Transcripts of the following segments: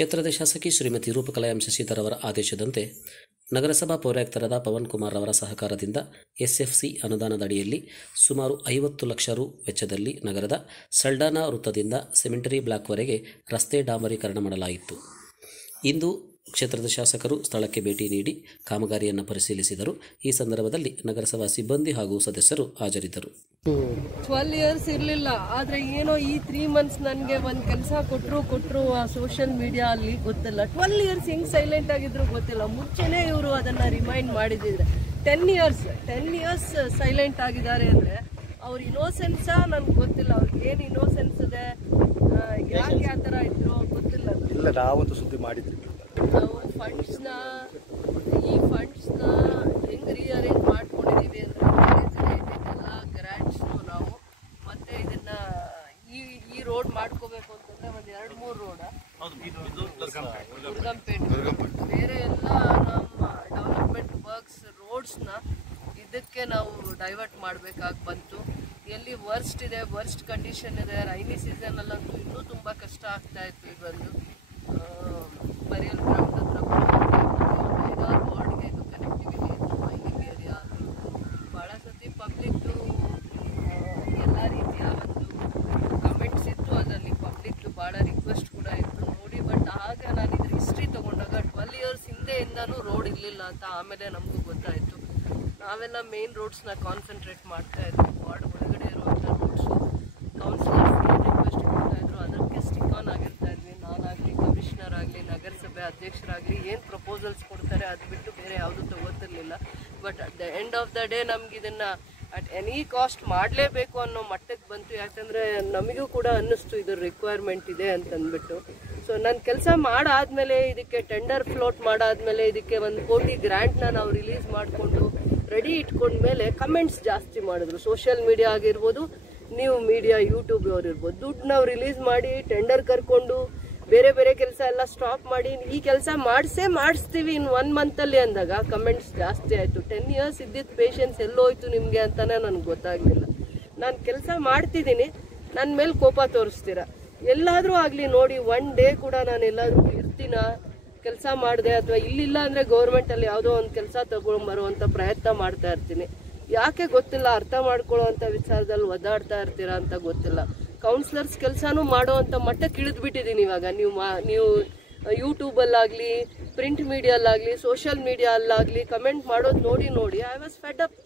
ಕ್ಷೇತ್ರದ ಶಾಸಕಿ ಶ್ರೀಮತಿ ರೂಪಕಲಾ ಎಂ ಶಶಿಧರ್ ಅವರ ಆದೇಶದಂತೆ ನಗರಸಭಾ ಪೌರಾಯುಕ್ತರಾದ ಪವನ್ ಕುಮಾರ್ ಅವರ ಸಹಕಾರದಿಂದ ಎಸ್ಎಫ್ಸಿ ಅನುದಾನದ ಅಡಿಯಲ್ಲಿ ಸುಮಾರು 50 ಲಕ್ಷ ರು ವೆಚ್ಚದಲ್ಲಿ ನಗರದ ಸಲ್ಡಾನಾ ವೃತ್ತದಿಂದ ಸಿಮೆಂಟರಿ ಬ್ಲಾಕ್ವರೆಗೆ ರಸ್ತೆ ಡಾಂಬರೀಕರಣ ಮಾಡಲಾಯಿತು. ಇಂದು ಕ್ಷೇತ್ರದ ಶಾಸಕರು ಸ್ಥಳಕ್ಕೆ ಭೇಟಿ ನೀಡಿ ಕಾಮಗಾರಿಯನ್ನು ಪರಿಶೀಲಿಸಿದರು. ಈ ಸಂದರ್ಭದಲ್ಲಿ ನಗರಸಭಾ ಸಿಬ್ಬಂದಿ ಹಾಗೂ ಸದಸ್ಯರು ಹಾಜರಿದ್ದರು. 12 ಇಯರ್ಸ್ ಇರಲಿಲ್ಲ, ಆದರೆ ಏನೋ ಈ 3 ಮಂತ್ಸ್ ನನಗೆ ಒಂದು ಕೆಲಸ ಕೊಟ್ಟರು ಆ ಸೋಷಿಯಲ್ ಮೀಡಿಯಾ ಅಲ್ಲಿ ಗೊತ್ತಿಲ್ಲ. 12 ಇಯರ್ಸ್ ಹೆಂಗೆ ಸೈಲೆಂಟ್ ಆಗಿದ್ರು ಗೊತ್ತಿಲ್ಲ. ಮುಂಚೆನೇ ಇವರು ಅದನ್ನು ರಿಮೈಂಡ್ ಮಾಡಿದ್ರೆ 10 ಇಯರ್ಸ್ ಸೈಲೆಂಟ್ ಆಗಿದ್ದಾರೆ ಅಂದರೆ ಅವ್ರ ಇನ್ನೋಸೆನ್ಸಾ ನನಗೆ ಗೊತ್ತಿಲ್ಲ. ಅವ್ರಿಗೆ ಏನು ಇನ್ನೋಸೆನ್ಸ್ ಇದೆ, ಯಾಕೆ ಆ ಥರ ಇದ್ರು ಗೊತ್ತಿಲ್ಲ. ಇಲ್ಲ, ನಾವಂತೂ ಸುದ್ದಿ ಮಾಡಿದ್ವಿ. ನಾವು ಫಂಡ್ಸ್ನ ಹೆಂಗೆ ರೀಅರೇಂಜ್ ಮಾಡ್ಕೊಂಡಿದ್ದೀವಿ ಅಂದರೆ ಎಲ್ಲ ಗ್ರ್ಯಾಂಟ್ಸ್ನು ನಾವು ಮತ್ತೆ ಇದನ್ನು ಈ ರೋಡ್ ಮಾಡ್ಕೋಬೇಕು ಅಂತಂದರೆ ಒಂದು 2-3 ರೋಡ ದುರ್ಗಂಪೇಟೆ ಬೇರೆ ಎಲ್ಲ ನಮ್ಮ ಡೆವಲಪ್ಮೆಂಟ್ ವರ್ಕ್ಸ್ ರೋಡ್ಸ್ನ ಇದಕ್ಕೆ ನಾವು ಡೈವರ್ಟ್ ಮಾಡಬೇಕಾಗಿ ಬಂತು. ಎಲ್ಲಿ ವರ್ಸ್ಟ್ ಕಂಡೀಷನ್ ಇದೆ. ರೈನಿ ಸೀಸನಲ್ಲಂತೂ ಇನ್ನೂ ತುಂಬ ಕಷ್ಟ ಆಗ್ತಾ ಇತ್ತು. ಈಗ ಒಂದು ಬರಿಯಲ್ ಗ್ರೌಂಡ್ ಹತ್ರ 5-6 ವಾರ್ಡ್ಗೆ ಇದು ಕನೆಕ್ಟಿವಿಟಿ ಇತ್ತು. ಮೈನಿಂಗ್ ಏರಿಯಾ ಭಾಳ ಸತಿ ಪಬ್ಲಿಕ್ದು ಎಲ್ಲ ರೀತಿಯ ಒಂದು ಕಮೆಂಟ್ಸ್ ಇತ್ತು. ಅದರಲ್ಲಿ ಪಬ್ಲಿಕ್ದು ಭಾಳ ರಿಕ್ವೆಸ್ಟ್ ಕೂಡ ಇತ್ತು ನೋಡಿ. ಬಟ್ ಆಗ ನಾನು ಇದ್ರ ಹಿಸ್ಟ್ರಿ ತೊಗೊಂಡಾಗ 12 ಇಯರ್ಸ್ ಹಿಂದೆಯಿಂದನೂ ರೋಡ್ ಇರಲಿಲ್ಲ ಅಂತ ಆಮೇಲೆ ನಮಗೂ ಗೊತ್ತಾಯಿತು. ನಾವೆಲ್ಲ ಮೇನ್ ರೋಡ್ಸ್ನ ಕಾನ್ಸಂಟ್ರೇಟ್ ಮಾಡ್ತಾ ಇದ್ವಿ. ವಾರ್ಡ್ ಒಳಗಡೆ ಇರುವಂಥ ರೋಡ್ಸು ಕೌನ್ಸಿಲರ್ಸ್ ಏನು ರಿಕ್ವೆಸ್ಟ್ ಕೊಡ್ತಾಯಿದ್ರು ಅದಕ್ಕೆ ಸ್ಟಿಕ್ ಆನ್ ಆಗಿರ್ತಾ ಇದ್ವಿ. ನಾನಾಗಲಿ, ಕಮಿಷನರ್ ಆಗಲಿ, ನಗರಸಭೆ ಅಧ್ಯಕ್ಷರಾಗಲಿ ಏನು ಪ್ರಪೋಸಲ್ಸ್ ಕೊಡ್ತಾರೆ ಅದು ಬಿಟ್ಟು ಬೇರೆ ಯಾವುದೂ ತಗೋತಿರ್ಲಿಲ್ಲ. But at the end of the day ನಮ್ಗೆ ಇದನ್ನು ಅಟ್ ಎನಿ ಕಾಸ್ಟ್ ಮಾಡಲೇಬೇಕು ಅನ್ನೋ ಮಟ್ಟಕ್ಕೆ ಬಂತು. ಯಾಕಂದರೆ ನಮಗೂ ಕೂಡ ಅನ್ನಿಸ್ತು ಇದ್ರ ರಿಕ್ವೈರ್ಮೆಂಟ್ ಇದೆ ಅಂತಂದ್ಬಿಟ್ಟು. ಸೊ ನನ್ನ ಕೆಲಸ ಮಾಡಾದ್ಮೇಲೆ ಇದಕ್ಕೆ ಟೆಂಡರ್ ಫ್ಲೋಟ್ ಮಾಡಾದ್ಮೇಲೆ ಇದಕ್ಕೆ 1 ಕೋಟಿ ಗ್ರ್ಯಾಂಟ್ನ ನಾವು ರಿಲೀಸ್ ಮಾಡಿಕೊಂಡು ರೆಡಿ ಇಟ್ಕೊಂಡ್ಮೇಲೆ ಕಮೆಂಟ್ಸ್ ಜಾಸ್ತಿ ಮಾಡಿದ್ರು. ಸೋಷಿಯಲ್ ಮೀಡಿಯಾ ಆಗಿರ್ಬೋದು, ನೀವು ಮೀಡಿಯಾ ಯೂಟ್ಯೂಬ್ ಅವ್ರು ಇರ್ಬೋದು. ದುಡ್ಡು ನಾವು ರಿಲೀಸ್ ಮಾಡಿ ಟೆಂಡರ್ ಕರ್ಕೊಂಡು ಬೇರೆ ಕೆಲಸ ಎಲ್ಲ ಸ್ಟಾಪ್ ಮಾಡಿ ಈ ಕೆಲಸ ಮಾಡಿಸ್ತೀವಿ ಇನ್ 1 ಮಂತಲ್ಲಿ ಅಂದಾಗ ಕಮೆಂಟ್ಸ್ ಜಾಸ್ತಿ ಆಯಿತು. 10 ಇಯರ್ಸ್ ಇದ್ದಿದ್ದು ಪೇಷನ್ಸ್ ಎಲ್ಲೋಯ್ತು ನಿಮಗೆ ಅಂತಾನೆ ನನಗೆ ಗೊತ್ತಾಗಲಿಲ್ಲ. ನಾನು ಕೆಲಸ ಮಾಡ್ತಿದ್ದೀನಿ, ನನ್ನ ಮೇಲೆ ಕೋಪ ತೋರಿಸ್ತೀರಾ. ಎಲ್ಲಾದರೂ ಆಗಲಿ ನೋಡಿ, 1 ಡೇ ಕೂಡ ನಾನು ಎಲ್ಲಾದರೂ ಇರ್ತೀನ ಕೆಲಸ ಮಾಡಿದೆ ಅಥವಾ ಇಲ್ಲಿಲ್ಲ ಅಂದರೆ ಗೌರ್ಮೆಂಟಲ್ಲಿ ಯಾವುದೋ ಒಂದು ಕೆಲಸ ತಗೊಂಡ್ಬರುವಂಥ ಪ್ರಯತ್ನ ಮಾಡ್ತಾ ಇರ್ತೀನಿ. ಯಾಕೆ ಗೊತ್ತಿಲ್ಲ, ಅರ್ಥ ಮಾಡ್ಕೊಳ್ಳೋವಂಥ ವಿಚಾರದಲ್ಲಿ ಒದ್ದಾಡ್ತಾ ಇರ್ತೀರಾ ಅಂತ ಗೊತ್ತಿಲ್ಲ. ಕೌನ್ಸಿಲರ್ಸ್ ಕೆಲಸನೂ ಮಾಡೋವಂಥ ಮಟ್ಟಕ್ಕೆ ಇಳಿದ್ಬಿಟ್ಟಿದ್ದೀನಿ ಇವಾಗ. ನೀವು ಯೂಟ್ಯೂಬಲ್ಲಾಗಲಿ, ಪ್ರಿಂಟ್ ಮೀಡಿಯಲ್ಲಾಗಲಿ, ಸೋಷಿಯಲ್ ಮೀಡಿಯಲ್ಲಾಗಲಿ ಕಮೆಂಟ್ ಮಾಡೋದು ನೋಡಿ ಐ ವಾಸ್ ಫೆಡ್ ಅಪ್.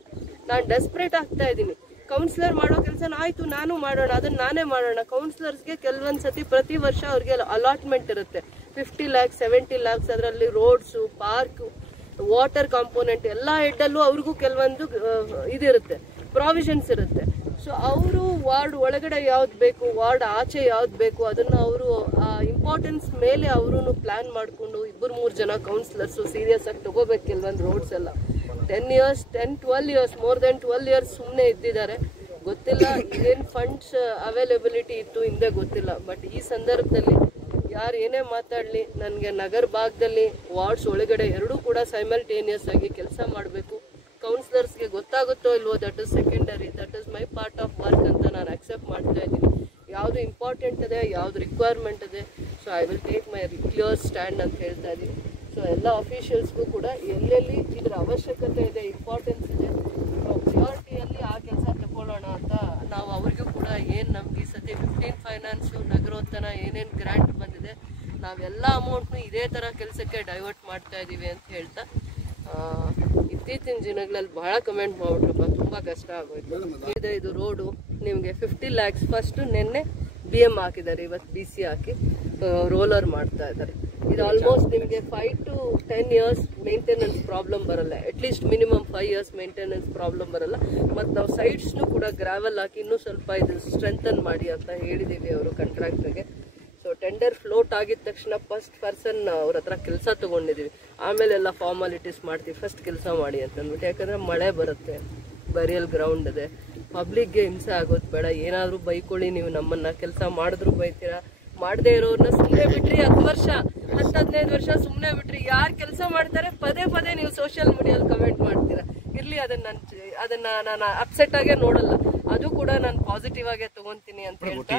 ನಾನು ಡೆಸ್ಪ್ರೇಟ್ ಆಗ್ತಾ ಇದ್ದೀನಿ. ಕೌನ್ಸಿಲರ್ ಮಾಡೋ ಕೆಲಸನ ಆಯಿತು, ನಾನು ಮಾಡೋಣ, ಅದನ್ನು ನಾನೇ ಮಾಡೋಣ. ಕೌನ್ಸಿಲರ್ಸ್ಗೆ ಕೆಲವೊಂದು ಸತಿ ಪ್ರತಿ ವರ್ಷ ಅವ್ರಿಗೆ ಅಲಾಟ್ಮೆಂಟ್ ಇರುತ್ತೆ. 50 lakhs 70 lakhs. ಅದರಲ್ಲಿ ರೋಡ್ಸು, ಪಾರ್ಕು, ವಾಟರ್ ಕಾಂಪೋನೆಂಟ್ ಎಲ್ಲ ಹೆಡ್ಡಲ್ಲೂ ಅವ್ರಿಗೂ ಕೆಲವೊಂದು ಇದಿರುತ್ತೆ, ಪ್ರಾವಿಷನ್ಸ್ ಇರುತ್ತೆ. ಸೊ ಅವರು ವಾರ್ಡ್ ಒಳಗಡೆ ಯಾವ್ದು ಬೇಕು, ವಾರ್ಡ್ ಆಚೆ ಯಾವ್ದು ಬೇಕು ಅದನ್ನು ಅವರು ಆ ಇಂಪಾರ್ಟೆನ್ಸ್ ಮೇಲೆ ಅವರು ಪ್ಲ್ಯಾನ್ ಮಾಡಿಕೊಂಡು 2-3 ಜನ ಕೌನ್ಸಿಲರ್ಸು ಸೀರಿಯಸ್ ಆಗಿ ತಗೋಬೇಕು ಕೆಲವೊಂದು ರೋಡ್ಸ್ ಎಲ್ಲ. 12 ಇಯರ್ಸ್ ಮೋರ್ ದೆನ್ 12 ಇಯರ್ಸ್ ಸುಮ್ಮನೆ ಇದ್ದಿದ್ದಾರೆ. ಗೊತ್ತಿಲ್ಲ ಏನು ಫಂಡ್ಸ್ ಅವೈಲೇಬಿಲಿಟಿ ಇತ್ತು ಹಿಂದೆ ಗೊತ್ತಿಲ್ಲ. ಬಟ್ ಈ ಸಂದರ್ಭದಲ್ಲಿ ಯಾರು ಏನೇ ಮಾತಾಡಲಿ, ನನಗೆ ನಗರ ಭಾಗದಲ್ಲಿ ವಾರ್ಡ್ಸ್ ಒಳಗಡೆ ಎರಡೂ ಕೂಡ ಸೈಮಲ್ಟೇನಿಯಸ್ ಆಗಿ ಕೆಲಸ ಮಾಡಬೇಕು. ಕೌನ್ಸಿಲರ್ಸ್ಗೆ ಗೊತ್ತಾಗುತ್ತೋ ಇಲ್ವೋ, that is secondary, that is my part of work ಅಂತ ನಾನು ಅಕ್ಸೆಪ್ಟ್ ಮಾಡ್ತಾ ಇದ್ದೀನಿ. ಯಾವುದು ಇಂಪಾರ್ಟೆಂಟ್ ಇದೆ, ಯಾವುದು ರಿಕ್ವೈರ್ಮೆಂಟ್ ಇದೆ, so I will take my clear stand ಅಂತ ಹೇಳ್ತಾ ಇದ್ದೀನಿ. ಸೊ ಎಲ್ಲ ಅಫಿಷಿಯಲ್ಸ್ಗೂ ಕೂಡ ಎಲ್ಲೆಲ್ಲಿ ಇದರ ಅವಶ್ಯಕತೆ ಇದೆ, ಇಂಪಾರ್ಟೆನ್ಸ್ ಇದೆ, ಪ್ರಿಯಾರಿಟಿಯಲ್ಲಿ ಆ ಕೆಲಸ ತಗೊಳ್ಳೋಣ ಅಂತ ನಾವು ಅವ್ರಿಗೂ ಕೂಡ ಏನು ನಮ್ಗೆ ಈ ಸತಿ 15 ಫೈನಾನ್ಸು ನಗರೋತ್ಥಾನ ಏನೇನು ಗ್ರ್ಯಾಂಟ್ ಬಂದಿದೆ ನಾವೆಲ್ಲ ಅಮೌಂಟ್ನು ಇದೇ ಥರ ಕೆಲಸಕ್ಕೆ ಡೈವರ್ಟ್ ಮಾಡ್ತಾ ಇದ್ದೀವಿ ಅಂತ ಹೇಳ್ತಾ, ಇತ್ತೀಚಿನ ದಿನಗಳಲ್ಲಿ ಭಾಳ ಕಮೆಂಟ್ ಮಾಡ್ಬಿಟ್ರಪ್ಪ, ತುಂಬ ಕಷ್ಟ ಆಗೋಯ್ತು. ಇದು ರೋಡು ನಿಮಗೆ 50 lakhs ಫಸ್ಟು ನಿನ್ನೆ BM ಹಾಕಿದ್ದಾರೆ, ಇವತ್ತು BC ಹಾಕಿ ರೋಲರ್ ಮಾಡ್ತಾ ಇದ್ದಾರೆ. ಇದು ಆಲ್ಮೋಸ್ಟ್ ನಿಮಗೆ 5 to 10 years ಮೇಂಟೆನೆನ್ಸ್ ಪ್ರಾಬ್ಲಮ್ ಬರಲ್ಲ. At least minimum 5 years maintenance problem ಬರಲ್ಲ. ಮತ್ತು ನಾವು ಸೈಡ್ಸ್ನು ಕೂಡ ಗ್ರಾವೆಲ್ ಹಾಕಿ ಇನ್ನೂ ಸ್ವಲ್ಪ ಇದು ಸ್ಟ್ರೆಂಥನ್ ಮಾಡಿ ಅಂತ ಹೇಳಿದ್ದೀವಿ ಅವರು ಕಾಂಟ್ರಾಕ್ಟ್ರಿಗೆ. ಸೊ ಟೆಂಡರ್ ಫ್ಲೋಟ್ ಆಗಿದ ತಕ್ಷಣ ಫಸ್ಟ್ ಪರ್ಸನ್ ಅವ್ರ ಹತ್ರ ಕೆಲಸ ತೊಗೊಂಡಿದ್ದೀವಿ. ಆಮೇಲೆಲ್ಲ ಫಾರ್ಮಾಲಿಟೀಸ್ ಮಾಡ್ತೀವಿ, ಫಸ್ಟ್ ಕೆಲಸ ಮಾಡಿ ಅಂತಂದ್ಬಿಟ್ಟು. ಯಾಕಂದರೆ ಮಳೆ ಬರುತ್ತೆ, ಬರಿಯಲ್ ಗ್ರೌಂಡ್ ಇದೆ, ಪಬ್ಲಿಕ್ಗೆ ಹಿಂಸೆ ಆಗೋದು ಬೇಡ. ಏನಾದರೂ ಬೈಕೊಳ್ಳಿ, ನೀವು ನಮ್ಮನ್ನು ಕೆಲಸ ಮಾಡಿದ್ರು ಬೈತೀರಾ, ಮಾಡದೇ ಇರೋರನ್ನ ಸುಮ್ಮನೆ ಬಿಟ್ರಿ 10 ವರ್ಷ 10-15 ವರ್ಷ ಸುಮ್ಮನೆ ಬಿಟ್ರಿ. ಯಾರು ಕೆಲಸ ಮಾಡ್ತಾರೆ ಪದೇ ನೀವು ಸೋಷಿಯಲ್ ಮೀಡಿಯಲ್ಲಿ ಕಮೆಂಟ್ ಮಾಡ್ತೀರಾ. ಇರಲಿ, ಅದನ್ನ ನಾನು ಅಪ್ಸೆಟ್ ಆಗೇ ನೋಡಲ್ಲ, ಅದು ಕೂಡ ನಾನು ಪಾಸಿಟಿವ್ ಆಗೇ ತಗೊಂತೀನಿ ಅಂತ ಹೇಳ್ತಾ